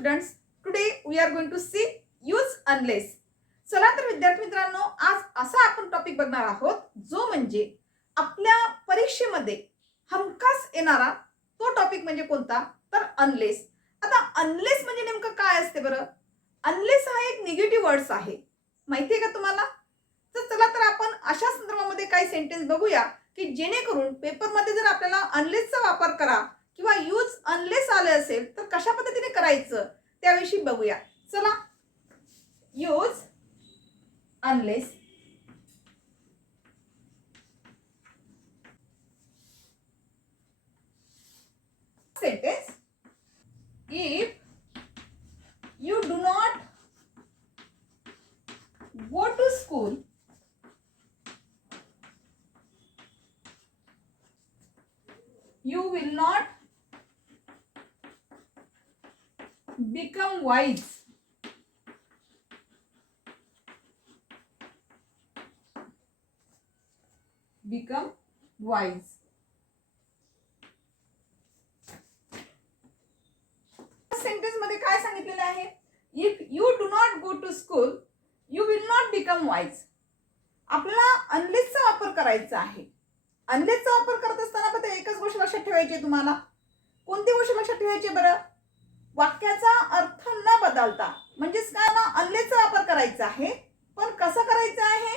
students. Today we are going to see use unless चला तर विद्यार्थी मित्रांनो आज असा आपण टॉपिक बघणार आहोत जो म्हणजे आपल्या परीक्षेमध्ये हमखास येणारा तो टॉपिक म्हणजे कोणता? तर अनलेस आता अनलेस म्हणजे नेमकं काय असते बरं? अनलेस हा एक निगेटिव्ह वर्ड्स आहे. माहिती आहे का तुम्हाला? तर चला तर आपण अशा संदर्भामध्ये काही सेंटेन्स बघूया की जेणेकरून पेपरमध्ये जर आपल्याला अनलेसचा वापर करा किंवा यूज अनलेस आले असेल तर कशा पद्धतीने करायचं? त्याविषयी बघूया. चला. Use unless sentence if become wise. Become wise. सेंटेन्समध्ये काय सांगितलेलं आहे? If you do not go to school you will not become wise आपल्याला अनलेसचा वापर करायचा आहे. अनलेसचा वापर करत असताना फक्त एकच गोष्ट लक्षात ठेवायची आहे तुम्हाला. कोणती गोष्ट लक्षात ठेवायची बरं? वाक्याचा अर्थ न बदलता म्हणजेच काय ना अल्लेचा वापर करायचा आहे. पण कसं करायचं आहे?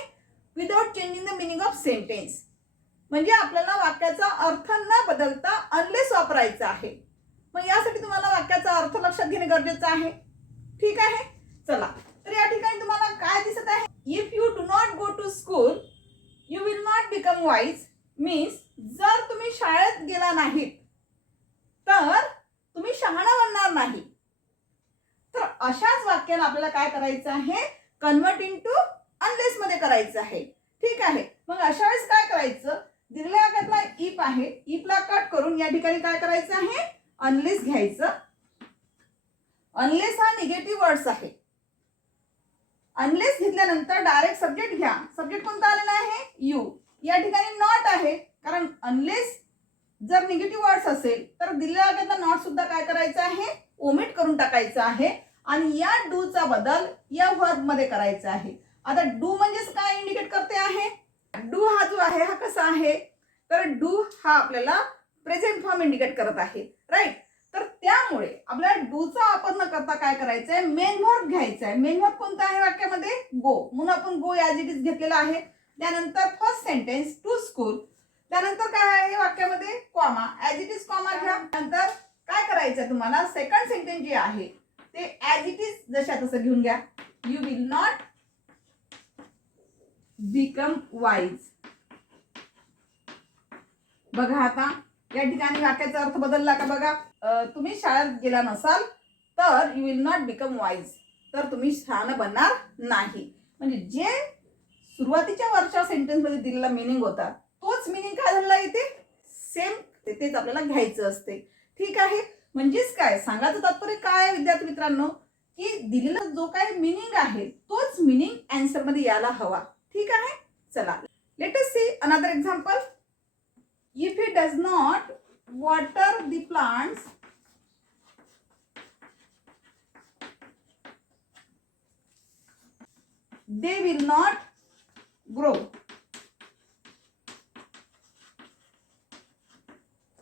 Without changing the meaning of sentence म्हणजे आपल्याला वाक्याचा अर्थ न बदलता अनलेस वापरायचा आहे. मग यासाठी तुम्हाला वाक्याचा अर्थ लक्षात घेणे गरजेचं आहे. ठीक आहे? चला. तर या ठिकाणी तुम्हाला काय दिसत आहे? If you do not go to school you will not become wise means जर तुम्ही शाळेत गेला नाहीत तर तुम्ही शहाणा बनणार नाही. तर अशाच वाक्याला आपल्याला काय करायचं आहे? कन्वर्ट इन टू अनलेस मध्ये करायचं आहे. ठीक आहे. मग अशा वेळेस काय करायचं? दिलेल्या वाक्यातला इप आहे. इपला कट करून या ठिकाणी काय करायचं आहे? अनलेस घ्यायचं. अनलेस हा निगेटिव्ह वर्ड्स आहे. अनलेस घेतल्यानंतर डायरेक्ट सब्जेक्ट घ्या. सब्जेक्ट कोणता आलेला आहे यू या ठिकाणी नॉट आहे कारण अनलेस जर निगेटिव्ह वर्ड्स दिलेला तर नॉट सुद्धा काय करायचं आहे? ओमिट करून टाकायचं आहे. आणि या डूचा बदल या वर्बमध्ये करायचा आहे. आता डू म्हणजेच काय इंडिकेट करते आहे? डू हा जो आहे हा कसा आहे? तर डू हा आपल्याला प्रेझेंट फॉर्म इंडिकेट करत आहे. राईट तर त्यामुळे आपल्याला डूचा वापर न करता काय करायचं आहे मेन वर्ब घ्यायचा आहे मेन वर्ब कोणता आहे वाक्यामध्ये? गो म्हणून आपण गो ॲज इट इज घेतलेला आहे. त्यानंतर फर्स्ट सेंटेन्स टू स्कूल त्यानंतर काय आहे वाक्यामध्ये? Comma as it is comma घ्या. नंतर काय करायचं तुम्हाला? सेकंड सेंटेन्स जे आहे ते ॲज इट इज जशा तसं घेऊन घ्या. You will not become wise बघा आता या ठिकाणी वाक्याचा अर्थ बदलला का बघा? तुम्ही शाळेत गेला नसाल तर you will not become wise तर तुम्ही शहाणं बनणार नाही. म्हणजे जे सुरुवातीच्या वरच्या सेंटेन्समध्ये दिलेला मिनिंग होता तोच मिनिंग काय झालेला इथे. सेम तेच आपल्याला घ्यायचं असते. ठीक आहे? म्हणजेच काय? सांगायचं तात्पर्य काय विद्यार्थी मित्रांनो? की दिलेला जो काय मिनिंग आहे तोच मिनिंग अँसरमध्ये यायला हवा. ठीक आहे? चला. Let us see another example if it does not water the plants they will not grow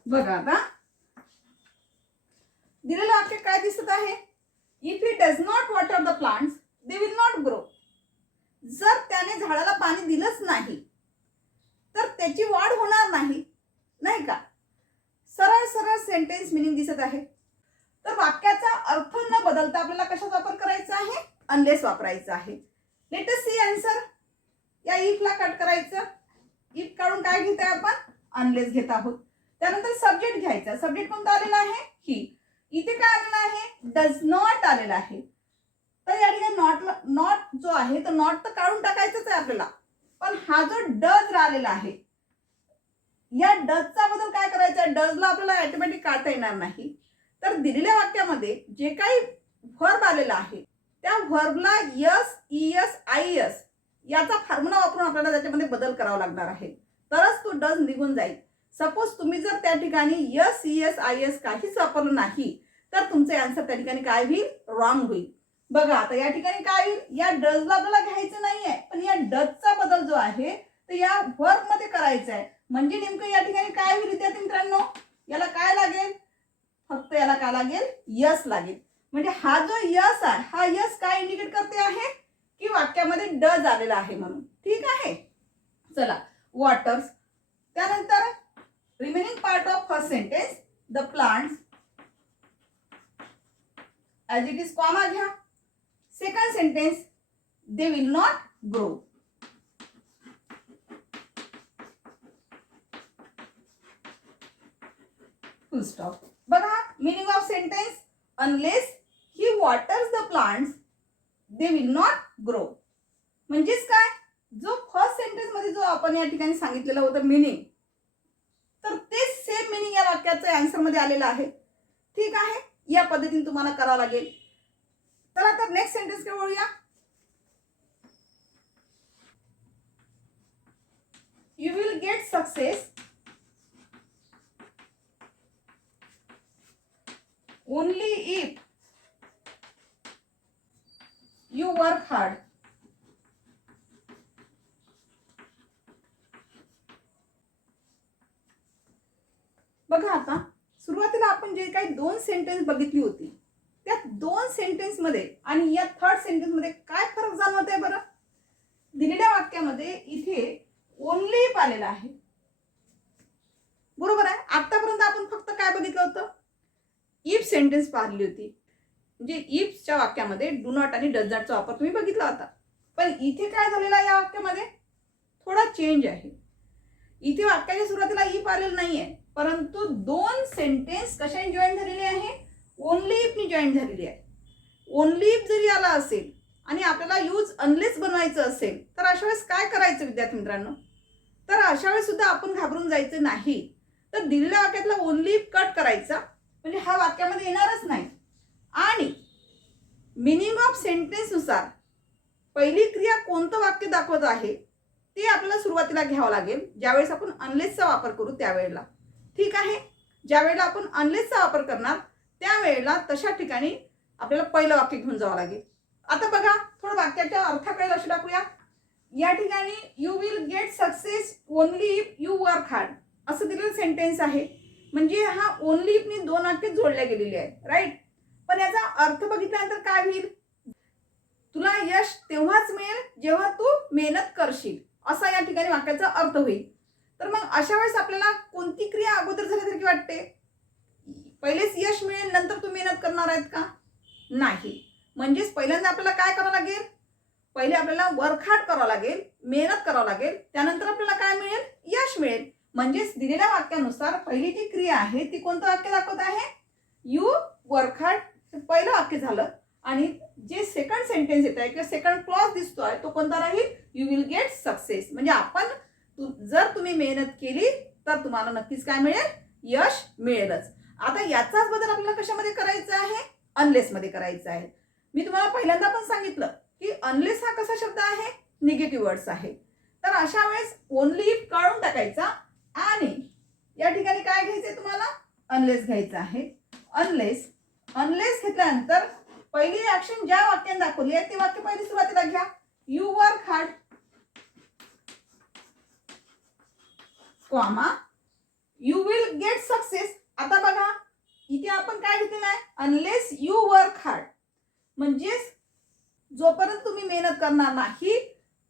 बघा आता. दिलेलं वाक्य काय दिसत आहे? If he does not water the plants they will not grow जर त्याने झाडाला पाणी दिलंच नाही तर त्याची वाढ होणार नाही नाही का? सरळ सरळ सेंटेन्स मिनिंग दिसत आहे. तर वाक्याचा अर्थ न बदलता आपल्याला कशाचा वापर करायचा आहे? अनलेस वापरायचा आहे. लेटेस्ट सी आन्सर या इफला कट करायचं. इफ काढून काय घेत आहे आपण? अनलेस घेत आहोत. त्यानंतर सब्जेक्ट घ्यायचा. सब्जेक्ट कोणता आलेला आहे? ही इथे काय आलेला आहे? डज नॉट आलेला आहे. तर या ठिकाणी नॉट नॉट जो आहे तो नॉट तर काढून टाकायचाच आहे आपल्याला. पण हा जो डज आलेला आहे या डजचा बदल काय करायचा डजला आपल्याला ऑटोमॅटिक काढता येणार नाही. तर दिलेल्या वाक्यामध्ये जे काही व्हर्ब आलेला आहे त्या व्हर्बला S E S I S याचा फॉर्म्युला वापरून आपल्याला त्याच्यामध्ये बदल करावा लागणार आहे. तरच तो डज निघून जाईल. सपोज तुम्ही जर त्या ठिकाणी S E S I S काहीच वापरलं नाही तर तुमचे आन्सर त्या ठिकाणी काय होईल? रॉंग होईल. बघा आता या ठिकाणी काय होईल? या डजला आपल्याला घ्यायचं नाहीये पण या डजचा बदल जो आहे तर या वर्कमध्ये करायचा आहे म्हणजे नेमकं या ठिकाणी काय होईल विद्यार्थी मित्रांनो? याला काय लागेल? फक्त याला काय लागेल? यस लागेल. म्हणजे हा जो यस आहे हा यस काय इंडिकेट करते आहे? की वाक्यामध्ये डज आलेला आहे म्हणून. ठीक आहे? चला वॉटर्स त्यानंतर remaining part of first sentence the plants as it is comma घ्या second sentence they will not grow full stop बघा meaning of sentence unless he waters the plants they will not grow म्हणजेच काय? जो first सेंटेन्समध्ये जो आपण या ठिकाणी सांगितलेलं होतं मिनिंग या वाक्याचं आन्सरमध्ये आलेलं आहे. ठीक आहे? या पद्धतीने तुम्हाला करावं लागेल. तर आता नेक्स्ट सेंटेन्सकडे वळूया. You will get success only if you work hard बघा आता सुरुवातीला आपण जे काही दोन सेंटेन्स बघितली होती त्या दोन सेंटेन्समध्ये आणि या थर्ड सेंटेन्समध्ये काय फरक जाणवत आहे बरं? दिलेल्या वाक्यामध्ये इथे ओनली आलेला आहे. बरोबर आहे? आतापर्यंत आपण फक्त काय बघितलं होतं? इफ सेंटेन्स पाहिली होती. म्हणजे इफच्या वाक्यामध्ये डू नॉट आणि डज नॉटचा वापर तुम्ही बघितला होता. पण इथे काय झालेला या वाक्यामध्ये? थोडा चेंज आहे. इथे वाक्याच्या सुरुवातीला इफ आलेलं नाही आहे परंतु दोन सेंटेन्स कशाने जॉईन झालेले आहे? ओनली इफनी जॉईन झालेली आहे. ओनली इफ जरी आला असेल आणि आपल्याला यूज अनलेस बनवायचं असेल तर अशा वेळेस काय करायचं विद्यार्थी मित्रांनो? तर अशा वेळेस सुद्धा आपण घाबरून जायचं नाही. तर दिलेल्या वाक्यातला ओनली इफ कट करायचा म्हणजे हा वाक्यामध्ये येणारच नाही. आणि मिनिंग ऑफ सेंटेन्सनुसार पहिली क्रिया कोणतं वाक्य दाखवत आहे ते आपल्याला सुरुवातीला घ्यावं लागेल. ज्यावेळेस आपण अनलेसचा वापर करू त्यावेळेला. ठीक आहे. ज्या वेळेला आपण अनलेसचा वापर करणार त्यावेळेला तशा ठिकाणी आपल्याला पहिलं वाक्य घेऊन जावं लागेल. आता बघा थोडं वाक्याच्या अर्थाकडे लक्ष टाकूया. या ठिकाणी you will get success only if you work hard असं दिलेलं सेंटेन्स आहे. म्हणजे हा ओनली इफनी दोन वाक्य जोडल्या गेलेली आहे राईट पण याचा अर्थ बघितल्यानंतर काय होईल? तुला यश तेव्हाच मिळेल जेव्हा तू मेहनत करशील. असा या ठिकाणी वाक्याचा अर्थ होईल. तर मग अशा वेळेस आपल्याला कोणती क्रिया अगोदर झाल्यासारखी वाटते? पहिलेच यश मिळेल नंतर तू मेहनत करणार आहेत का? नाही. म्हणजेच पहिल्यांदा आपल्याला काय करावं लागेल? पहिले आपल्याला वर्क करावं लागेल मेहनत करावं लागेल त्यानंतर आपल्याला काय मिळेल? यश मिळेल. म्हणजेच दिलेल्या वाक्यानुसार पहिली जी क्रिया आहे ती कोणतं वाक्य दाखवत आहे? यू वर्क पहिलं वाक्य झालं. आणि जे सेकंड सेंटेन्स येत आहे किंवा सेकंड क्लॉज दिसतोय तो कोणता राहील? यू विल गेट सक्सेस म्हणजे आपण तु- जर तुम्ही मेहनत केली तर तुम्हाला नक्कीच काय मिळेल? यश मिळेलच. आता याचाच बदल आपल्याला कशामध्ये करायचा आहे? अनलेस मध्ये करायचा आहे. मी तुम्हाला पहिल्यांदा पण सांगितलं की अनलेस हा कसा शब्द आहे? निगेटिव्ह वर्ड्स आहे. तर अशा वेळेस ओनली इफ काढून टाकायचा आणि या ठिकाणी काय घ्यायचंय तुम्हाला? अनलेस घ्यायचं आहे. अनलेस अनलेस घेतल्यानंतर पहिली ऍक्शन ज्या वाक्याने दाखवली आहे ते वाक्य पहिली सुरुवातीला घ्या. You work hard comma you will get success आता बघा इथे आपण काय घेतलेलं आहे? अनलेस यू वर्क हार्ड म्हणजेच जोपर्यंत तुम्ही मेहनत करणार नाही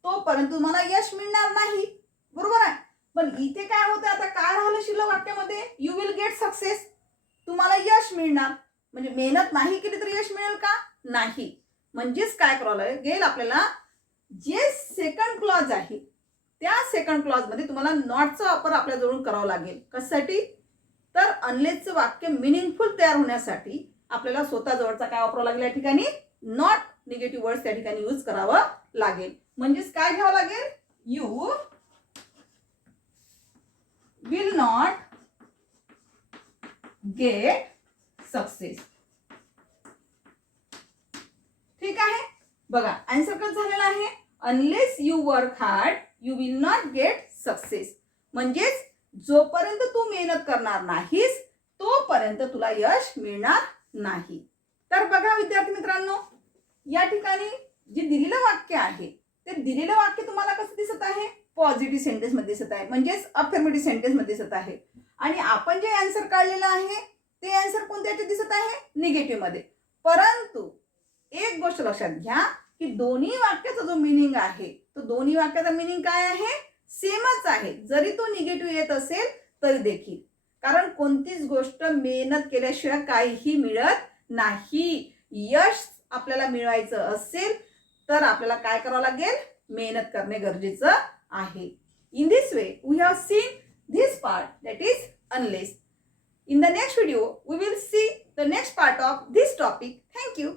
तोपर्यंत तुम्हाला यश मिळणार नाही. बरोबर आहे? पण इथे काय होतं आता काय राहिलं शिल्लक वाक्यामध्ये? यू विल गेट सक्सेस तुम्हाला यश मिळणार. म्हणजे मेहनत नाही केली तर यश मिळेल का? नाही. म्हणजेच काय करावं लागेल? आपल्याला जे सेकंड क्लॉज आहे त्या सेकंड क्लॉजमध्ये तुम्हाला नॉटचा वापर आपल्याजवळून करावा लागेल. कशासाठी? तर अनलेसचं वाक्य मिनिंगफुल तयार होण्यासाठी आपल्याला स्वतः जवळचा काय वापरावा लागेल या ठिकाणी? नॉट निगेटिव्ह वर्ड्स त्या ठिकाणी यूज करावं लागेल. म्हणजेच काय घ्यावं लागेल? You will not get success ठीक आहे? बघा आन्सर कट झालेला आहे? Unless you work hard you will not get success म्हणजेच जोपर्यंत तू मेहनत करणार नाहीस तोपर्यंत तुला यश मिळणार नाही. तर बघा विद्यार्थी मित्रांनो या ठिकाणी जे दिलेलं वाक्य आहे ते दिलेलं वाक्य तुम्हाला कसं दिसत आहे? पॉझिटिव्ह सेंटेन्समध्ये दिसत आहे. म्हणजेच अफर्मेटिव्ह सेंटेन्समध्ये दिसत आहे. आणि आपण जे आन्सर काढलेलं आहे ते आन्सर कोणत्याचे दिसत आहे? निगेटिव्हमध्ये. परंतु एक गोष्ट लक्षात घ्या की दोन्ही वाक्याचा जो मिनिंग आहे तो दोन्ही वाक्याचा मिनिंग काय आहे? सेमच आहे. जरी तो निगेटिव्ह येत असेल तरी देखील. कारण कोणतीच गोष्ट मेहनत केल्याशिवाय काहीही मिळत नाही. यश आपल्याला मिळवायचं असेल तर आपल्याला काय करावं लागेल? मेहनत करणे गरजेचं आहे. In this way we have seen this part that is unless in the next video we will see the next part of this topic thank you.